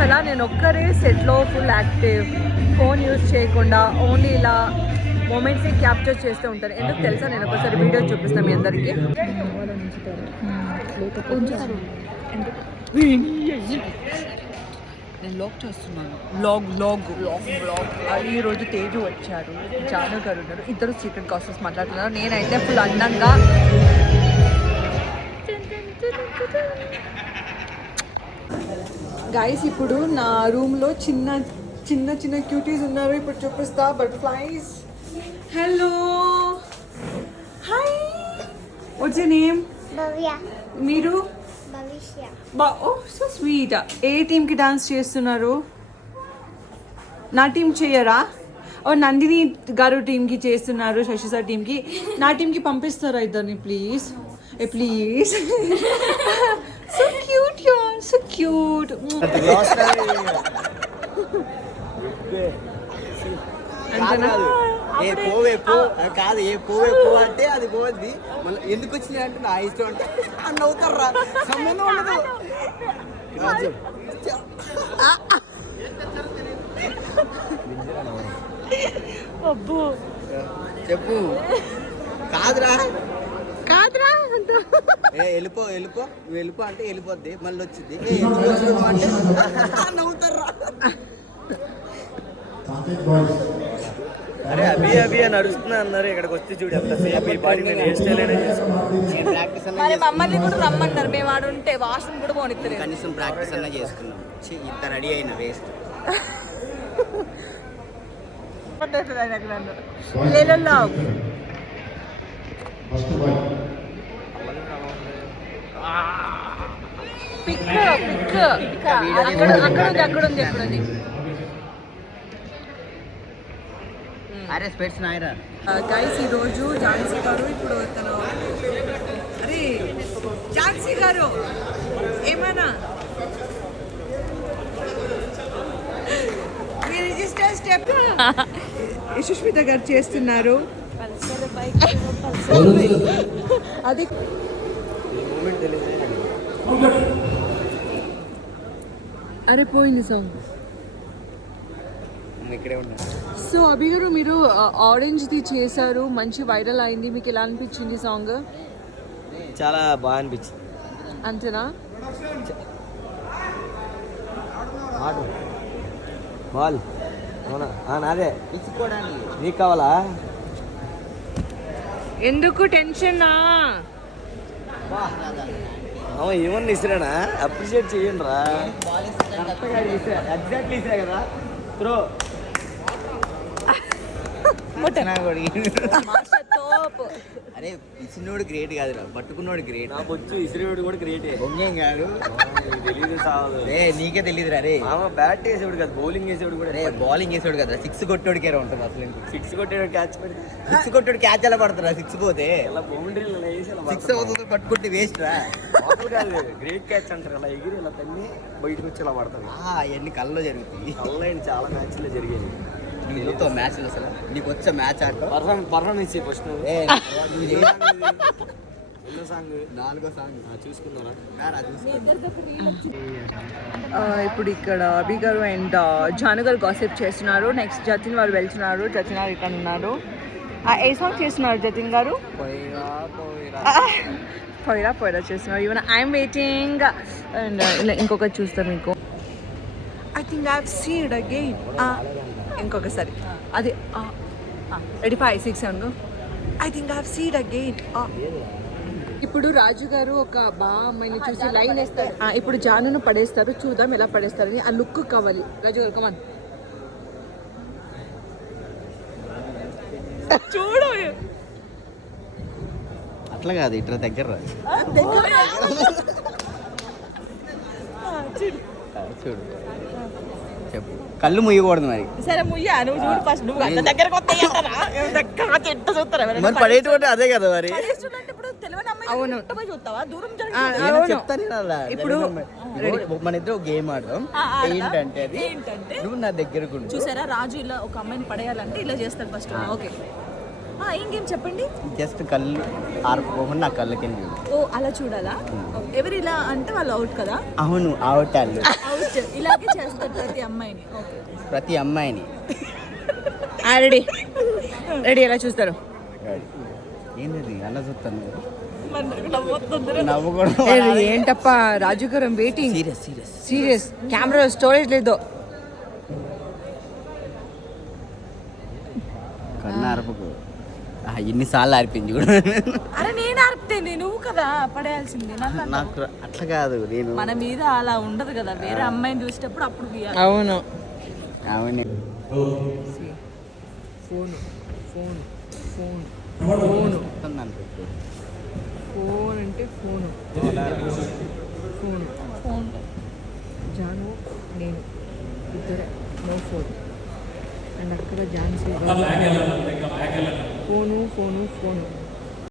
కదా నేను ఒక్కరే సెట్లో ఫుల్ యాక్టివ్, ఫోన్ యూజ్ చేయకుండా ఓన్లీ ఇలా మూమెంట్స్ని క్యాప్చర్ చేస్తూ ఉంటాను. ఎందుకు తెలుసా, నేను ఒకసారి వీడియో చూపిస్తాను మీ అందరికీ. నేను లాగ్ చేస్తున్నాను, లాగ్. ఈరోజు తేజు వచ్చారు, జాను గారు ఉన్నారు, ఇద్దరు సీక్రెట్ కాస్టర్స్ మాట్లాడుతున్నారు. నేనైతే ఫుల్ అందంగా గైస్ ఇప్పుడు నా రూమ్లో చిన్న చిన్న చిన్న క్యూటీస్ ఉన్నారు. ఇప్పుడు చూపిస్తా. Butterflies. Hello, hi, what's your name? Bhavya. మీరు? భవిష్య. ఓ సో స్వీట్. ఏ టీంకి డాన్స్ చేస్తున్నారు? నా టీం చేయరా? ఓ నందిని గారు టీంకి చేస్తున్నారు, శశి సార్ టీంకి. నా టీంకి పంపిస్తారా ఇద్దరిని ప్లీజ్? ప్లీజ్. సో క్యూట్, యార్, సో క్యూట్. ఏ పోవే పో కాదు, ఏ పోవే పో అంటే అది పోద్ది. మళ్ళీ ఎందుకు వచ్చినాయి అంటే నా ఇష్టం అంటే అన్న అవుతారా, సంబంధం ఉండదు. అబ్బో చెప్పు. కాదురా కాదురా వెళ్ళిపో నువ్వు వెళ్ళిపో అంటే వెళ్ళిపోద్ది, మళ్ళీ వచ్చింది అంటే నవ్వుతారా. అరే అభి నడుస్తున్నా అన్నారు, ఇక్కడికి వస్తే చూడు ఎంతసేపు ఈ బాడీ నేను హెయిర్ స్టైల్ అయినా చేసుకున్నాను. ప్రాక్టీస్ మమ్మల్ని కూడా రమ్మన్నారు, మేము ఆడుంటే వాష్రూమ్ కూడా పోనిస్తారు. కనీసం ప్రాక్టీస్ అన్నా చేసుకున్నాం. ఇంత రెడీ అయినా వేస్ట్. అక్కడుంది. అరే స్పెట్స్ నాయరా. గైస్ ఈరోజు ఝాన్సీ గారు, ఇప్పుడు తను, అరే ఝాన్సీ గారు ఏమన్నా మీ రిజిస్టర్ స్టెప్ సుష్మిత గారు చేస్తున్నారు. అది అరే పోయింది సాంగ్. ఇక్కడే ఉన్నా. సో అభి గారు, మీరు ఆరెంజ్ది చేశారు, మంచి వైరల్ అయింది. మీకు ఎలా అనిపించింది సాంగ్? చాలా బాగా అనిపించింది. అంతేనా? బాల్ అవునా? నాదే. ఇచ్చుకోవడానికి నీకు కావాలా? ఎందుకు టెన్షన్? ఏమన్నా ఇసిరానా? అప్రిషియేట్ చెయ్యండి రా. ఎగ్జాక్ట్లీ ఇసిరా కదా బ్రో. అరే ఇచ్చినోడు గ్రేట్ కాదురా, పట్టుకున్నోడు గ్రేట్. నా బొచ్చు ఇసిరేవాడు కూడా గ్రేటే. బొంగేం కాదు. తెలీదు సాగు. నీకే తెలియదురా రే. బ్యాట్ వేసేవాడు కదా, బౌలింగ్ వేసేవాడు కూడా. రే బౌలింగ్ వేసాడు కదా, సిక్స్ కొట్టోడికే ఉంటుంది అసలు. సిక్స్ కొట్టేవాడు క్యాచ్ పెడితే సిక్స్ కొట్టోడు క్యాచ్ ఎలా పడతారా? సిక్స్ పోతే ఇలా బౌండరీలు వేసి సిక్స్ అవుతుంది, పట్టుకుంటే వేస్ట్ రా. కాదు, గ్రేట్ క్యాచ్ అంటారు. అలా ఎగిరి ఇలా తన్ని బయటకు వచ్చి ఇలా పడతాడు. అవన్నీ కళ్ళలో జరుగుతాయి. ఆన్లైన్ చాలా మ్యాచ్లో జరిగేది. నీకు చూస్తావు మ్యాచ్లు అసలు? నీకు వచ్చే మ్యాచ్ ఆడతావు. పర్ఫార్మెన్స్ ఫస్ట్ సాంగ్, 4వ సాంగ్ చూసుకున్నారా? ఇప్పుడు ఇక్కడ అభి గారు అండ్ జాను గారు గాసిప్ చేస్తున్నారు. నెక్స్ట్ జతిన్ వారు వెళ్తున్నారు. జతిన్ గారు ఇక్కడ ఉన్నారు. ఏ సాంగ్ చేస్తున్నారు జతిన్ గారు? పోయిరా చేస్తున్నారు. Even I'm waiting. అండ్ ఇలా ఇంకొకటి చూస్తాం మీకు. I think I have seen again. ఇంకొకసారి అది ready 5, 6, 7. I think I have seen again. ఇప్పుడు రాజు గారు ఒక అమ్మాయిని చూసి లైన్ వేస్తారు. ఇప్పుడు జానును పడేస్తారు. చూద్దాం ఎలా పడేస్తారని. ఆ లుక్ కావాలి. రాజు గారు కమాన్ చూడు. అట్లా కాదు, ఇట్లా దగ్గర చూడు. చెప్పు. కళ్ళు ముయ్యకూడదు మరి. సరే ముయ్యా, నువ్వు చూడు ఫస్ట్. నువ్వు అంత దగ్గరకు మరి పడేటువంటి అదే కదా మరి. అవును, ఇప్పుడు మన ఇద్దరు గేమ్ ఆడదాం. ఏంటంటే అది నువ్వు నా దగ్గరకు చూసారా, రాజు ఇలా ఒక అమ్మాయిని పడేయాలంటే ఇలా చేస్తాడు ఫస్ట్. ఓకే, ఏం గేమ్ చెప్పండి. జస్ట్ కళ్ళు ఆర్పుకోకుండా నా కళ్ళ కింద. ఓ అలా చూడాలా? ఎవరు ఇలా అంటే వాళ్ళు అవుట్ కదా? అవును, అవుట్ వాళ్ళు. ఇలాగే చేస్తారు ప్రతి అమ్మాయిని. ఓకే ప్రతి అమ్మాయిని రెడీ రెడీ ఎలా చూస్తారు? ఏంది అలా చూస్తాను ఏంటప్ప రాజు గారు waiting. Serious serious serious camera storage లేదు. కన్నా అరపకు ఎన్నిసార్లు అరిపింది కూడా. అరే నేను అర్పితే నువ్వు కదా పడేయాల్సింది. నాకు అట్లా కాదు, నేను మన మీద అలా ఉండదు కదా, వేరే అమ్మాయిని చూసేటప్పుడు అప్పుడు గీయాలి. అవును. అవును phone phone phone phone phone అంటే ఫోను ఫోన్ ఫోన్ జాను నేను ఇద్దరే నో ఫోన్ అండ్ అక్కడ ఝాన్సీ ఫోను ఫోను ఫోను